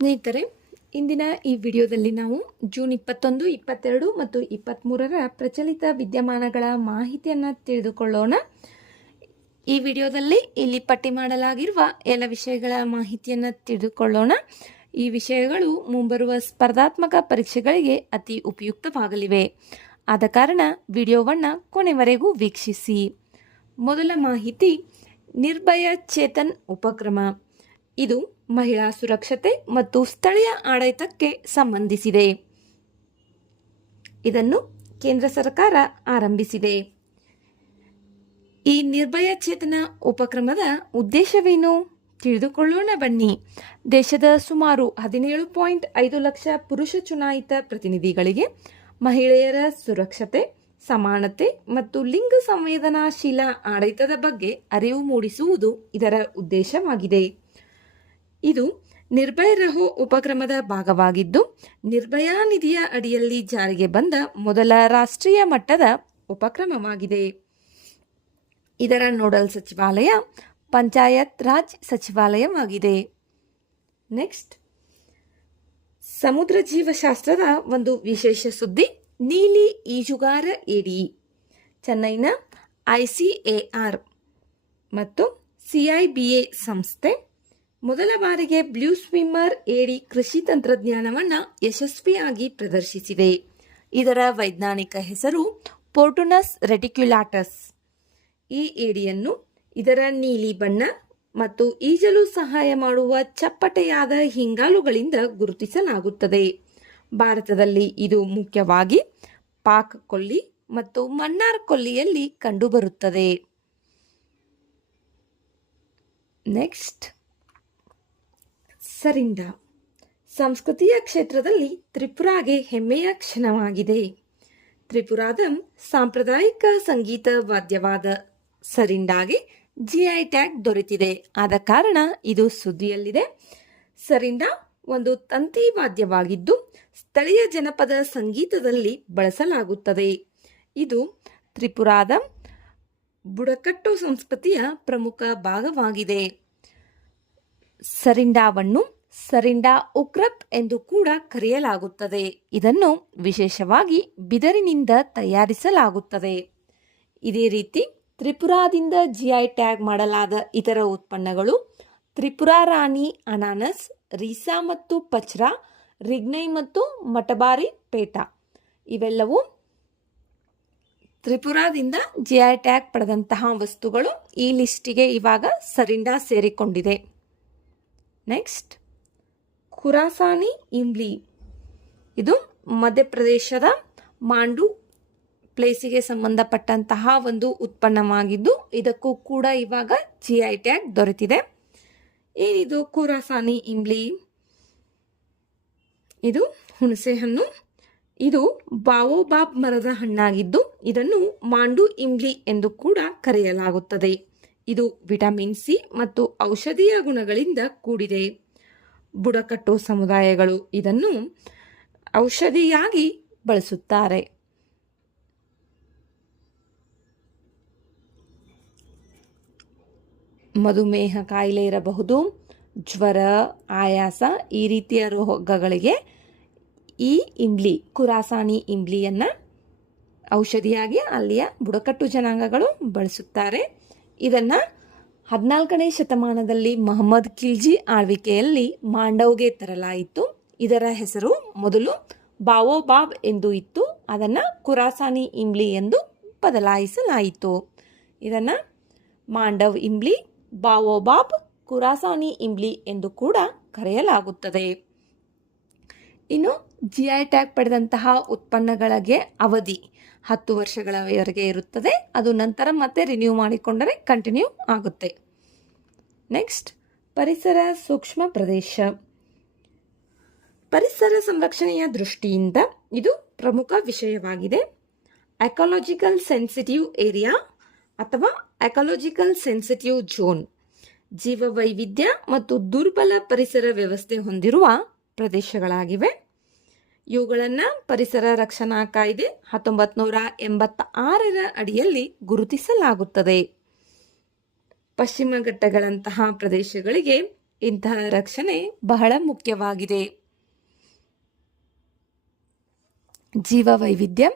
ಸ್ನೇಹಿತರೆ, ಇಂದಿನ ಈ ವಿಡಿಯೋದಲ್ಲಿ ನಾವು ಜೂನ್ 21, 22 ಮತ್ತು 23ರ ಪ್ರಚಲಿತ ವಿದ್ಯಮಾನಗಳ ಮಾಹಿತಿಯನ್ನು ತಿಳಿದುಕೊಳ್ಳೋಣ. ಈ ವಿಡಿಯೋದಲ್ಲಿ ಇಲ್ಲಿ ಪಟ್ಟಿ ಮಾಡಲಾಗಿರುವ ಎಲ್ಲ ವಿಷಯಗಳ ಮಾಹಿತಿಯನ್ನು ತಿಳಿದುಕೊಳ್ಳೋಣ. ಈ ವಿಷಯಗಳು ಮುಂಬರುವ ಸ್ಪರ್ಧಾತ್ಮಕ ಪರೀಕ್ಷೆಗಳಿಗೆ ಅತಿ ಉಪಯುಕ್ತವಾಗಲಿವೆ. ಆದ ಕಾರಣ ವಿಡಿಯೋವನ್ನು ಕೊನೆವರೆಗೂ ವೀಕ್ಷಿಸಿ. ಮೊದಲ ಮಾಹಿತಿ, ನಿರ್ಭಯ ಚೇತನ್ ಉಪಕ್ರಮ. ಇದು ಮಹಿಳಾ ಸುರಕ್ಷತೆ ಮತ್ತು ಸ್ಥಳೀಯ ಆಡಳಿತಕ್ಕೆ ಸಂಬಂಧಿಸಿದೆ. ಇದನ್ನು ಕೇಂದ್ರ ಸರ್ಕಾರ ಆರಂಭಿಸಿದೆ. ಈ ನಿರ್ಭಯ ಚೇತನ ಉಪಕ್ರಮದ ಉದ್ದೇಶವೇನು ತಿಳಿದುಕೊಳ್ಳೋಣ ಬನ್ನಿ. ದೇಶದ ಸುಮಾರು 17.5 ಲಕ್ಷ ಪುರುಷ ಚುನಾಯಿತ ಪ್ರತಿನಿಧಿಗಳಿಗೆ ಮಹಿಳೆಯರ ಸುರಕ್ಷತೆ, ಸಮಾನತೆ ಮತ್ತು ಲಿಂಗ ಸಂವೇದನಾಶೀಲ ಆಡಳಿತದ ಬಗ್ಗೆ ಅರಿವು ಮೂಡಿಸುವುದು ಇದರ ಉದ್ದೇಶವಾಗಿದೆ. ಇದು ನಿರ್ಭಯ ರಹೋ ಉಪಕ್ರಮದ ಭಾಗವಾಗಿದ್ದು, ನಿರ್ಭಯಾ ನಿಧಿಯ ಅಡಿಯಲ್ಲಿ ಜಾರಿಗೆ ಬಂದ ಮೊದಲ ರಾಷ್ಟ್ರೀಯ ಮಟ್ಟದ ಉಪಕ್ರಮವಾಗಿದೆ. ಇದರ ನೋಡಲ್ ಸಚಿವಾಲಯ ಪಂಚಾಯತ್ ರಾಜ್ ಸಚಿವಾಲಯವಾಗಿದೆ. ನೆಕ್ಸ್ಟ್, ಸಮುದ್ರ ಜೀವಶಾಸ್ತ್ರದ ಒಂದು ವಿಶೇಷ ಸುದ್ದಿ. ನೀಲಿ ಈಜುಗಾರ ಏಡಿ. ಚೆನ್ನೈನ ICAR ಮತ್ತು CIBA ಸಂಸ್ಥೆ ಮೊದಲ ಬಾರಿಗೆ ಬ್ಲೂ ಸ್ವಿಮ್ಮರ್ ಏಡಿ ಕೃಷಿ ತಂತ್ರಜ್ಞಾನವನ್ನು ಯಶಸ್ವಿಯಾಗಿ ಪ್ರದರ್ಶಿಸಿದೆ. ಇದರ ವೈಜ್ಞಾನಿಕ ಹೆಸರು ಪೋರ್ಟುನಸ್ ರೆಟಿಕ್ಯುಲಾಟಸ್. ಈ ಏಡಿಯನ್ನು ಇದರ ನೀಲಿ ಬಣ್ಣ ಮತ್ತು ಈಜಲು ಸಹಾಯ ಮಾಡುವ ಚಪ್ಪಟೆಯಾದ ಹಿಂಗಾಲುಗಳಿಂದ ಗುರುತಿಸಲಾಗುತ್ತದೆ. ಭಾರತದಲ್ಲಿ ಇದು ಮುಖ್ಯವಾಗಿ ಪಾಕ್ ಕೊಲ್ಲಿ ಮತ್ತು ಮನ್ನಾರ್ ಕೊಲ್ಲಿಯಲ್ಲಿ ಕಂಡುಬರುತ್ತದೆ. ನೆಕ್ಸ್ಟ್, ಸರಿಂಡ. ಸಂಸ್ಕೃತಿಯ ಕ್ಷೇತ್ರದಲ್ಲಿ ತ್ರಿಪುರಾಗೆ ಹೆಮ್ಮೆಯ ಕ್ಷಣವಾಗಿದೆ. ತ್ರಿಪುರಾದ ಸಾಂಪ್ರದಾಯಿಕ ಸಂಗೀತ ವಾದ್ಯವಾದ ಸರಿಂಡಾಗೆ GI ಟ್ಯಾಗ್ ದೊರೆತಿದೆ. ಆದ ಕಾರಣ ಇದು ಸುದ್ದಿಯಲ್ಲಿದೆ. ಸರಿಂಡ ಒಂದು ತಂತಿ ವಾದ್ಯವಾಗಿದ್ದು ಸ್ಥಳೀಯ ಜನಪದ ಸಂಗೀತದಲ್ಲಿ ಬಳಸಲಾಗುತ್ತದೆ. ಇದು ತ್ರಿಪುರಾದ ಬುಡಕಟ್ಟು ಸಂಸ್ಕೃತಿಯ ಪ್ರಮುಖ ಭಾಗವಾಗಿದೆ. ಸರಿಂಡಾವನ್ನು ಸರಿಂಡಾ ಉಕ್ರಪ್ ಎಂದು ಕೂಡ ಕರೆಯಲಾಗುತ್ತದೆ. ಇದನ್ನು ವಿಶೇಷವಾಗಿ ಬಿದಿರಿನಿಂದ ತಯಾರಿಸಲಾಗುತ್ತದೆ. ಇದೇ ರೀತಿ ತ್ರಿಪುರಾದಿಂದ GI ಟ್ಯಾಗ್ ಮಾಡಲಾದ ಇತರ ಉತ್ಪನ್ನಗಳು ತ್ರಿಪುರಾ ರಾಣಿ ಅನಾನಸ್, ರೀಸಾ ಮತ್ತು ಪಚ್ರಾ, ರಿಗ್ನೈ ಮತ್ತು ಮಟಬಾರಿ ಪೇಟ. ಇವೆಲ್ಲವೂ ತ್ರಿಪುರಾದಿಂದ GI ಟ್ಯಾಗ್ ಪಡೆದಂತಹ ವಸ್ತುಗಳು. ಈ ಲಿಸ್ಟಿಗೆ ಇವಾಗ ಸರಿಂಡಾ ಸೇರಿಕೊಂಡಿದೆ. ನೆಕ್ಸ್ಟ್, ಖುರಾಸಾನಿ ಇಂಬ್ಲಿ. ಇದು ಮಧ್ಯಪ್ರದೇಶದ ಮಾಂಡು ಪ್ಲೇಸಿಗೆ ಸಂಬಂಧಪಟ್ಟಂತಹ ಒಂದು ಉತ್ಪನ್ನವಾಗಿದ್ದು ಇದಕ್ಕೂ ಕೂಡ ಇವಾಗ GI ಟ್ಯಾಗ್ ದೊರೆತಿದೆ. ಏನಿದು ಖುರಾಸಾನಿ ಇಂಬ್ಲಿ? ಇದು ಹುಣಸೆ ಹಣ್ಣು. ಇದು ಬಾವೋಬಾಬ್ ಮರದ ಹಣ್ಣಾಗಿದ್ದು ಇದನ್ನು ಮಾಂಡು ಇಂಬ್ಲಿ ಎಂದು ಕೂಡ ಕರೆಯಲಾಗುತ್ತದೆ. ಇದು ವಿಟಮಿನ್ C ಮತ್ತು ಔಷಧೀಯ ಗುಣಗಳಿಂದ ಕೂಡಿದೆ. ಬುಡಕಟ್ಟು ಸಮುದಾಯಗಳು ಇದನ್ನು ಔಷಧಿಯಾಗಿ ಬಳಸುತ್ತಾರೆ. ಮಧುಮೇಹ ಕಾಯಿಲೆ ಇರಬಹುದು, ಜ್ವರ, ಆಯಾಸ, ಈ ರೀತಿಯ ರೋಗಗಳಿಗೆ ಈ ಇಂಬ್ಲಿ, ಖುರಾಸಾನಿ ಇಂಬ್ಲಿಯನ್ನು ಔಷಧಿಯಾಗಿ ಅಲ್ಲಿಯ ಬುಡಕಟ್ಟು ಜನಾಂಗಗಳು ಬಳಸುತ್ತಾರೆ. ಇದನ್ನು 14ನೇ ಶತಮಾನದಲ್ಲಿ ಮೊಹಮ್ಮದ್ ಖಿಲ್ಜಿ ಆಳ್ವಿಕೆಯಲ್ಲಿ ಮಾಂಡವ್ಗೆ ತರಲಾಯಿತು. ಇದರ ಹೆಸರು ಮೊದಲು ಬಾವೋಬಾಬ್ ಎಂದು ಇತ್ತು. ಅದನ್ನು ಖುರಾಸಾನಿ ಇಂಬ್ಲಿ ಎಂದು ಬದಲಾಯಿಸಲಾಯಿತು. ಇದನ್ನು ಮಾಂಡವ್ ಇಂಬ್ಲಿ, ಬಾವೋಬಾಬ್, ಖುರಾಸಾನಿ ಇಂಬ್ಲಿ ಎಂದು ಕೂಡ ಕರೆಯಲಾಗುತ್ತದೆ. ಇನ್ನು GI ಟ್ಯಾಗ್ ಪಡೆದಂತಹ ಉತ್ಪನ್ನಗಳಿಗೆ ಅವಧಿ 10 ವರ್ಷಗಳವರೆಗೆ ಇರುತ್ತದೆ. ಅದು ನಂತರ ಮತ್ತೆ ರಿನ್ಯೂ ಮಾಡಿಕೊಂಡರೆ ಕಂಟಿನ್ಯೂ ಆಗುತ್ತೆ. ನೆಕ್ಸ್ಟ್, ಪರಿಸರ ಸೂಕ್ಷ್ಮ ಪ್ರದೇಶ. ಪರಿಸರ ಸಂರಕ್ಷಣೆಯ ದೃಷ್ಟಿಯಿಂದ ಇದು ಪ್ರಮುಖ ವಿಷಯವಾಗಿದೆ. ಎಕಾಲಜಿಕಲ್ ಸೆನ್ಸಿಟಿವ್ ಏರಿಯಾ ಅಥವಾ ಎಕಾಲಜಿಕಲ್ ಸೆನ್ಸಿಟಿವ್ ಝೋನ್ ಜೀವವೈವಿಧ್ಯ ಮತ್ತು ದುರ್ಬಲ ಪರಿಸರ ವ್ಯವಸ್ಥೆ ಹೊಂದಿರುವ ಪ್ರದೇಶಗಳಾಗಿವೆ. ಇವುಗಳನ್ನು ಪರಿಸರ ರಕ್ಷಣಾ ಕಾಯ್ದೆ 1986ರ ಅಡಿಯಲ್ಲಿ ಗುರುತಿಸಲಾಗುತ್ತದೆ. ಪಶ್ಚಿಮ ಘಟ್ಟಗಳಂತಹ ಪ್ರದೇಶಗಳಿಗೆ ಇಂತಹ ರಕ್ಷಣೆ ಬಹಳ ಮುಖ್ಯವಾಗಿದೆ. ಜೀವವೈವಿಧ್ಯ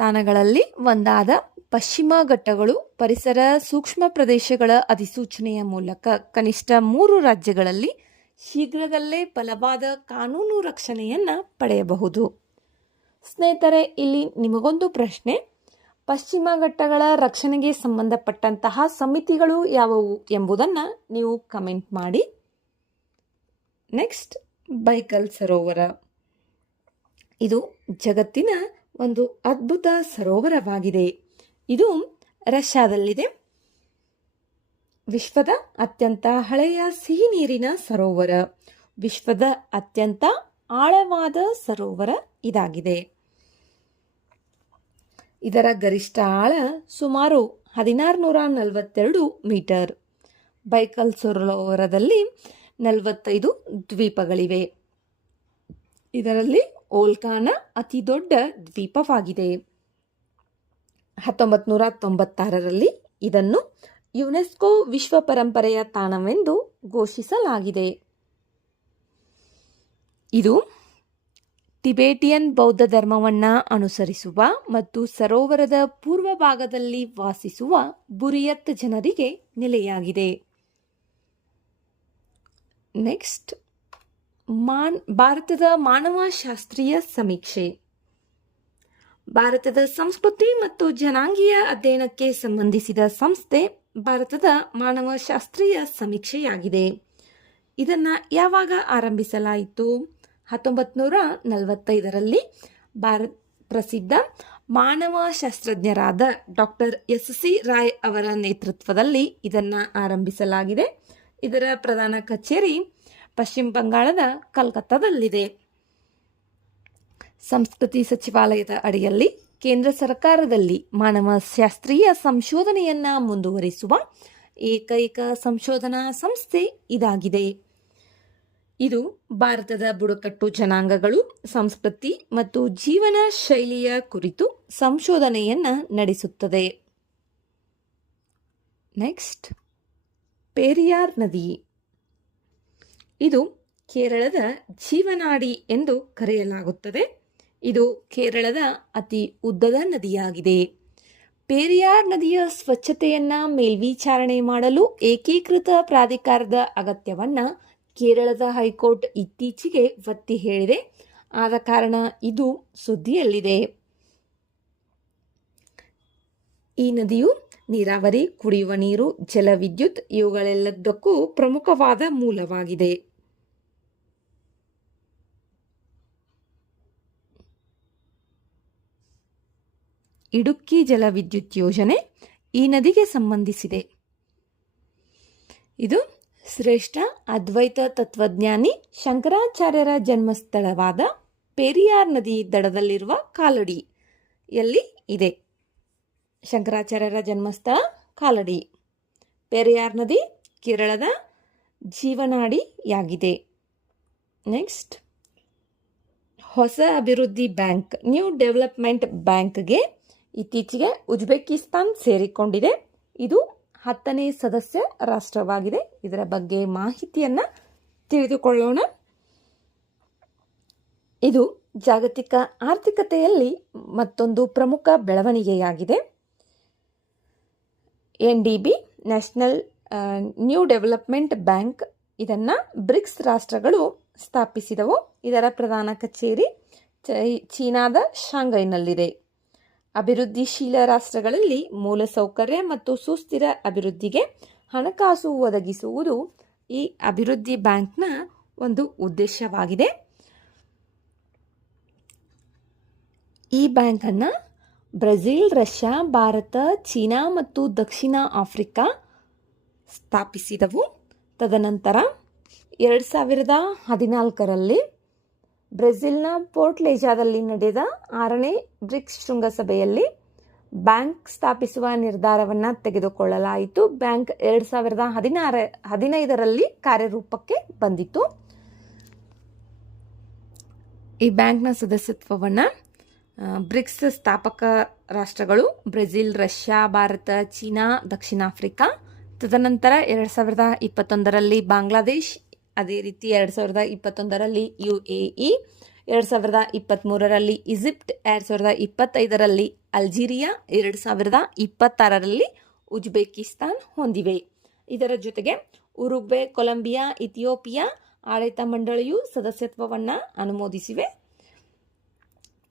ತಾಣಗಳಲ್ಲಿ ಒಂದಾದ ಪಶ್ಚಿಮ ಘಟ್ಟಗಳು ಪರಿಸರ ಸೂಕ್ಷ್ಮ ಪ್ರದೇಶಗಳ ಅಧಿಸೂಚನೆಯ ಮೂಲಕ ಕನಿಷ್ಠ 3 ರಾಜ್ಯಗಳಲ್ಲಿ ಶೀಘ್ರದಲ್ಲೇ ಬಲವಾದ ಕಾನೂನು ರಕ್ಷಣೆಯನ್ನು ಪಡೆಯಬಹುದು. ಸ್ನೇಹಿತರೆ, ಇಲ್ಲಿ ನಿಮಗೊಂದು ಪ್ರಶ್ನೆ. ಪಶ್ಚಿಮ ಘಟ್ಟಗಳ ರಕ್ಷಣೆಗೆ ಸಂಬಂಧಪಟ್ಟಂತಹ ಸಮಿತಿಗಳು ಯಾವುವು ಎಂಬುದನ್ನು ನೀವು ಕಮೆಂಟ್ ಮಾಡಿ. ನೆಕ್ಸ್ಟ್, ಬೈಕಲ್ ಸರೋವರ. ಇದು ಜಗತ್ತಿನ ಒಂದು ಅದ್ಭುತ ಸರೋವರವಾಗಿದೆ. ಇದು ರಷ್ಯಾದಲ್ಲಿದೆ. ವಿಶ್ವದ ಅತ್ಯಂತ ಹಳೆಯ ಸಿಹಿ ನೀರಿನ ಸರೋವರ, ವಿಶ್ವದ ಅತ್ಯಂತ ಆಳವಾದ ಸರೋವರ ಇದಾಗಿದೆ. ಇದರ ಗರಿಷ್ಠ ಆಳ ಸುಮಾರು 1642 ಮೀಟರ್. ಬೈಕಲ್ ಸರೋವರದಲ್ಲಿ 45 ದ್ವೀಪಗಳಿವೆ. ಇದರಲ್ಲಿ ಓಲ್ಕಾನ ಅತಿ ದೊಡ್ಡ ದ್ವೀಪವಾಗಿದೆ. 1996ರಲ್ಲಿ ಇದನ್ನು ಯುನೆಸ್ಕೋ ವಿಶ್ವ ಪರಂಪರೆಯ ತಾಣವೆಂದು ಘೋಷಿಸಲಾಗಿದೆ. ಇದು ಟಿಬೇಟಿಯನ್ ಬೌದ್ಧ ಧರ್ಮವನ್ನು ಅನುಸರಿಸುವ ಮತ್ತು ಸರೋವರದ ಪೂರ್ವ ಭಾಗದಲ್ಲಿ ವಾಸಿಸುವ ಬುರಿಯತ್ ಜನರಿಗೆ ನೆಲೆಯಾಗಿದೆ. ನೆಕ್ಸ್ಟ್, ಭಾರತದ ಮಾನವಶಾಸ್ತ್ರೀಯ ಸಮೀಕ್ಷೆ. ಭಾರತದ ಸಂಸ್ಕೃತಿ ಮತ್ತು ಜನಾಂಗೀಯ ಅಧ್ಯಯನಕ್ಕೆ ಸಂಬಂಧಿಸಿದ ಸಂಸ್ಥೆ ಭಾರತದ ಮಾನವಶಾಸ್ತ್ರೀಯ ಸಮೀಕ್ಷೆಯಾಗಿದೆ. ಇದನ್ನು ಯಾವಾಗ ಆರಂಭಿಸಲಾಯಿತು? 1945ರಲ್ಲಿ ಪ್ರಸಿದ್ಧ ಮಾನವಶಾಸ್ತ್ರಜ್ಞರಾದ ಡಾಕ್ಟರ್ ಎಸ್.ಸಿ. ರಾಯ್ ಅವರ ನೇತೃತ್ವದಲ್ಲಿ ಇದನ್ನು ಆರಂಭಿಸಲಾಗಿದೆ. ಇದರ ಪ್ರಧಾನ ಕಚೇರಿ ಪಶ್ಚಿಮ ಬಂಗಾಳದ ಕಲ್ಕತ್ತಾದಲ್ಲಿದೆ. ಸಂಸ್ಕೃತಿ ಸಚಿವಾಲಯದ ಅಡಿಯಲ್ಲಿ ಕೇಂದ್ರ ಸರ್ಕಾರದಲ್ಲಿ ಮಾನವಶಾಸ್ತ್ರೀಯ ಸಂಶೋಧನೆಯನ್ನು ಮುಂದುವರಿಸುವ ಏಕೈಕ ಸಂಶೋಧನಾ ಸಂಸ್ಥೆ ಇದಾಗಿದೆ. ಇದು ಭಾರತದ ಬುಡಕಟ್ಟು ಜನಾಂಗಗಳು, ಸಂಸ್ಕೃತಿ ಮತ್ತು ಜೀವನ ಶೈಲಿಯ ಕುರಿತು ಸಂಶೋಧನೆಯನ್ನು ನಡೆಸುತ್ತದೆ. ನೆಕ್ಸ್ಟ್, ಪೆರಿಯಾರ್ ನದಿ. ಇದು ಕೇರಳದ ಜೀವನಾಡಿ ಎಂದು ಕರೆಯಲಾಗುತ್ತದೆ. ಇದು ಕೇರಳದ ಅತಿ ಉದ್ದದ ನದಿಯಾಗಿದೆ. ಪೆರಿಯಾರ್ ನದಿಯ ಸ್ವಚ್ಛತೆಯನ್ನು ಮೇಲ್ವಿಚಾರಣೆ ಮಾಡಲು ಏಕೀಕೃತ ಪ್ರಾಧಿಕಾರದ ಅಗತ್ಯವನ್ನು ಕೇರಳದ ಹೈಕೋರ್ಟ್ ಇತ್ತೀಚೆಗೆ ಒತ್ತಿ ಹೇಳಿದೆ. ಆದ ಕಾರಣ ಇದು ಸುದ್ದಿಯಲ್ಲಿದೆ. ಈ ನದಿಯು ನೀರಾವರಿ, ಕುಡಿಯುವ ನೀರು, ಜಲವಿದ್ಯುತ್ ಇವುಗಳೆಲ್ಲದಕ್ಕೂ ಪ್ರಮುಖವಾದ ಮೂಲವಾಗಿದೆ. ಇಡುಕ್ಕಿ ಜಲವಿದ್ಯುತ್ ಯೋಜನೆ ಈ ನದಿಗೆ ಸಂಬಂಧಿಸಿದೆ. ಇದು ಶ್ರೇಷ್ಠ ಅದ್ವೈತ ತತ್ವಜ್ಞಾನಿ ಶಂಕರಾಚಾರ್ಯರ ಜನ್ಮಸ್ಥಳವಾದ ಪೆರಿಯಾರ್ ನದಿ ದಡದಲ್ಲಿರುವ ಕಾಲಡಿಯಲ್ಲಿ ಇದೆ. ಶಂಕರಾಚಾರ್ಯರ ಜನ್ಮಸ್ಥಳ ಕಾಲಡಿ. ಪೆರಿಯಾರ್ ನದಿ ಕೇರಳದ ಜೀವನಾಡಿಯಾಗಿದೆ. ನೆಕ್ಸ್ಟ್, ಹೊಸ ಅಭಿವೃದ್ಧಿ ಬ್ಯಾಂಕ್, ನ್ಯೂ ಡೆವಲಪ್ಮೆಂಟ್ ಬ್ಯಾಂಕ್ಗೆ ಇತ್ತೀಚೆಗೆ ಉಜ್ಬೇಕಿಸ್ತಾನ್ ಸೇರಿಕೊಂಡಿದೆ. ಇದು 10ನೇ ಸದಸ್ಯ ರಾಷ್ಟ್ರವಾಗಿದೆ. ಇದರ ಬಗ್ಗೆ ಮಾಹಿತಿಯನ್ನು ತಿಳಿದುಕೊಳ್ಳೋಣ. ಇದು ಜಾಗತಿಕ ಆರ್ಥಿಕತೆಯಲ್ಲಿ ಮತ್ತೊಂದು ಪ್ರಮುಖ ಬೆಳವಣಿಗೆಯಾಗಿದೆ. NDB, national new development bank, ಇದನ್ನು ಬ್ರಿಕ್ಸ್ ರಾಷ್ಟ್ರಗಳು ಸ್ಥಾಪಿಸಿದವು. ಇದರ ಪ್ರಧಾನ ಕಚೇರಿ ಚೀನಾದ ಶಾಂಘೈನಲ್ಲಿದೆ. ಅಭಿವೃದ್ಧಿಶೀಲ ರಾಷ್ಟ್ರಗಳಲ್ಲಿ ಮೂಲಸೌಕರ್ಯ ಮತ್ತು ಸುಸ್ಥಿರ ಅಭಿವೃದ್ಧಿಗೆ ಹಣಕಾಸು ಒದಗಿಸುವುದು ಈ ಅಭಿವೃದ್ಧಿ ಬ್ಯಾಂಕ್ನ ಒಂದು ಉದ್ದೇಶವಾಗಿದೆ. ಈ ಬ್ಯಾಂಕನ್ನು ಬ್ರೆಜಿಲ್, ರಷ್ಯಾ, ಭಾರತ, ಚೀನಾ ಮತ್ತು ದಕ್ಷಿಣ ಆಫ್ರಿಕಾ ಸ್ಥಾಪಿಸಿದವು. ತದನಂತರ 2014ರಲ್ಲಿ ಬ್ರೆಜಿಲ್ನ ಪೋರ್ಟ್ಲೇಜಾದಲ್ಲಿ ನಡೆದ 6ನೇ ಬ್ರಿಕ್ಸ್ ಶೃಂಗಸಭೆಯಲ್ಲಿ ಬ್ಯಾಂಕ್ ಸ್ಥಾಪಿಸುವ ನಿರ್ಧಾರವನ್ನು ತೆಗೆದುಕೊಳ್ಳಲಾಯಿತು. ಬ್ಯಾಂಕ್ 2015ರಲ್ಲಿ ಕಾರ್ಯರೂಪಕ್ಕೆ ಬಂದಿತು. ಈ ಬ್ಯಾಂಕ್ನ ಸದಸ್ಯತ್ವವನ್ನು ಬ್ರಿಕ್ಸ್ ಸ್ಥಾಪಕ ರಾಷ್ಟ್ರಗಳು ಬ್ರೆಜಿಲ್, ರಷ್ಯಾ, ಭಾರತ, ಚೀನಾ, ದಕ್ಷಿಣ ಆಫ್ರಿಕಾ. ತದನಂತರ 2021ರಲ್ಲಿ ಬಾಂಗ್ಲಾದೇಶ್ ಅದೇ ರೀತಿ 2021ರಲ್ಲಿ UAE, 2023ರಲ್ಲಿ ಈಜಿಪ್ಟ್, 2025ರಲ್ಲಿ ಅಲ್ಜೀರಿಯಾ, 2026ರಲ್ಲಿ ಉಜ್ಬೇಕಿಸ್ತಾನ್ ಹೊಂದಿವೆ. ಇದರ ಜೊತೆಗೆ ಉರುಗ್ವೆ, ಕೊಲಂಬಿಯಾ, ಇಥಿಯೋಪಿಯಾ ಆಡಳಿತ ಮಂಡಳಿಯು ಸದಸ್ಯತ್ವವನ್ನು ಅನುಮೋದಿಸಿವೆ.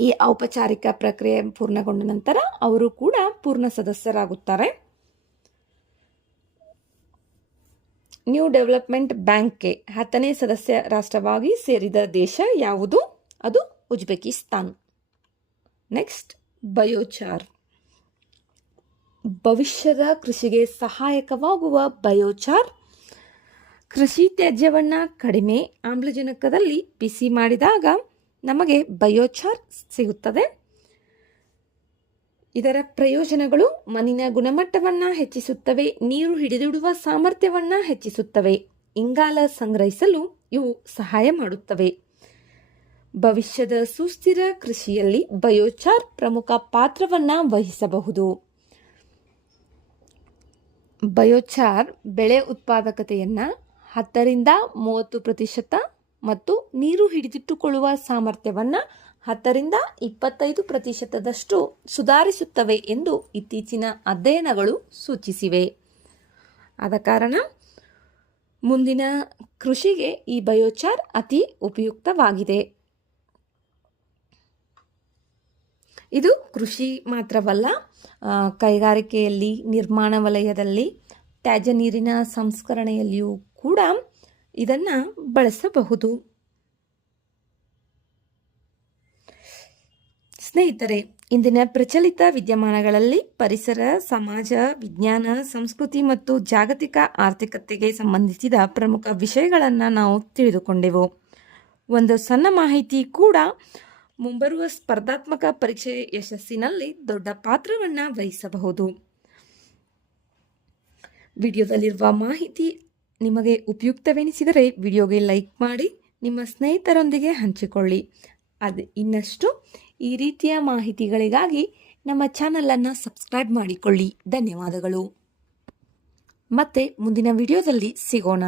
ಈ ಔಪಚಾರಿಕ ಪ್ರಕ್ರಿಯೆ ಪೂರ್ಣಗೊಂಡ ನಂತರ ಅವರು ಕೂಡ ಪೂರ್ಣ ಸದಸ್ಯರಾಗುತ್ತಾರೆ. ನ್ಯೂ ಡೆವಲಪ್ಮೆಂಟ್ ಬ್ಯಾಂಕ್ಗೆ 10ನೇ ಸದಸ್ಯ ರಾಷ್ಟ್ರವಾಗಿ ಸೇರಿದ ದೇಶ ಯಾವುದು? ಅದು ಉಜ್ಬೇಕಿಸ್ತಾನ್. Next, biochar. ಭವಿಷ್ಯದ ಕೃಷಿಗೆ ಸಹಾಯಕವಾಗುವ ಬಯೋಚಾರ್ ಕೃಷಿ ತ್ಯಾಜ್ಯವನ್ನು ಕಡಿಮೆ ಆಮ್ಲಜನಕದಲ್ಲಿ ಬಿಸಿ ಮಾಡಿದಾಗ ನಮಗೆ ಬಯೋಚಾರ್ ಸಿಗುತ್ತದೆ. ಇದರ ಪ್ರಯೋಜನಗಳು ಮಣ್ಣಿನ ಗುಣಮಟ್ಟವನ್ನು ಹೆಚ್ಚಿಸುತ್ತವೆ, ನೀರು ಹಿಡಿದಿಡುವ ಸಾಮರ್ಥ್ಯವನ್ನು ಹೆಚ್ಚಿಸುತ್ತವೆ, ಇಂಗಾಲ ಸಂಗ್ರಹಿಸಲು ಇವು ಸಹಾಯ ಮಾಡುತ್ತವೆ. ಭವಿಷ್ಯದ ಸುಸ್ಥಿರ ಕೃಷಿಯಲ್ಲಿ ಬಯೋಚಾರ್ ಪ್ರಮುಖ ಪಾತ್ರವನ್ನು ವಹಿಸಬಹುದು. ಬಯೋಚಾರ್ ಬೆಳೆ ಉತ್ಪಾದಕತೆಯನ್ನು 10ರಿಂದ 30% ಮತ್ತು ನೀರು ಹಿಡಿದಿಟ್ಟುಕೊಳ್ಳುವ ಸಾಮರ್ಥ್ಯವನ್ನು 10ರಿಂದ 25% ಸುಧಾರಿಸುತ್ತವೆ ಎಂದು ಇತ್ತೀಚಿನ ಅಧ್ಯಯನಗಳು ಸೂಚಿಸಿವೆ. ಆದ ಕಾರಣ ಮುಂದಿನ ಕೃಷಿಗೆ ಈ ಬಯೋಚಾರ್ ಅತಿ ಉಪಯುಕ್ತವಾಗಿದೆ. ಇದು ಕೃಷಿ ಮಾತ್ರವಲ್ಲ, ಕೈಗಾರಿಕೆಯಲ್ಲಿ, ನಿರ್ಮಾಣ ವಲಯದಲ್ಲಿ, ತ್ಯಾಜ್ಯ ನೀರಿನ ಸಂಸ್ಕರಣೆಯಲ್ಲಿಯೂ ಕೂಡ ಇದನ್ನು ಬಳಸಬಹುದು. ಸ್ನೇಹಿತರೆ, ಇಂದಿನ ಪ್ರಚಲಿತ ವಿದ್ಯಮಾನಗಳಲ್ಲಿ ಪರಿಸರ, ಸಮಾಜ, ವಿಜ್ಞಾನ, ಸಂಸ್ಕೃತಿ ಮತ್ತು ಜಾಗತಿಕ ಆರ್ಥಿಕತೆಗೆ ಸಂಬಂಧಿಸಿದ ಪ್ರಮುಖ ವಿಷಯಗಳನ್ನು ನಾವು ತಿಳಿದುಕೊಂಡೆವು. ಒಂದು ಸಣ್ಣ ಮಾಹಿತಿ ಕೂಡ ಮುಂಬರುವ ಸ್ಪರ್ಧಾತ್ಮಕ ಪರೀಕ್ಷೆ ಯಶಸ್ಸಿನಲ್ಲಿ ದೊಡ್ಡ ಪಾತ್ರವನ್ನು ವಹಿಸಬಹುದು. ವಿಡಿಯೋದಲ್ಲಿರುವ ಮಾಹಿತಿ ನಿಮಗೆ ಉಪಯುಕ್ತವೆನಿಸಿದರೆ ವಿಡಿಯೋಗೆ ಲೈಕ್ ಮಾಡಿ, ನಿಮ್ಮ ಸ್ನೇಹಿತರೊಂದಿಗೆ ಹಂಚಿಕೊಳ್ಳಿ. ಇನ್ನಷ್ಟು ಈ ರೀತಿಯ ಮಾಹಿತಿಗಳಿಗಾಗಿ ನಮ್ಮ ಚಾನಲನ್ನು ಸಬ್ಸ್ಕ್ರೈಬ್ ಮಾಡಿಕೊಳ್ಳಿ. ಧನ್ಯವಾದಗಳು. ಮತ್ತೆ ಮುಂದಿನ ವಿಡಿಯೋದಲ್ಲಿ ಸಿಗೋಣ.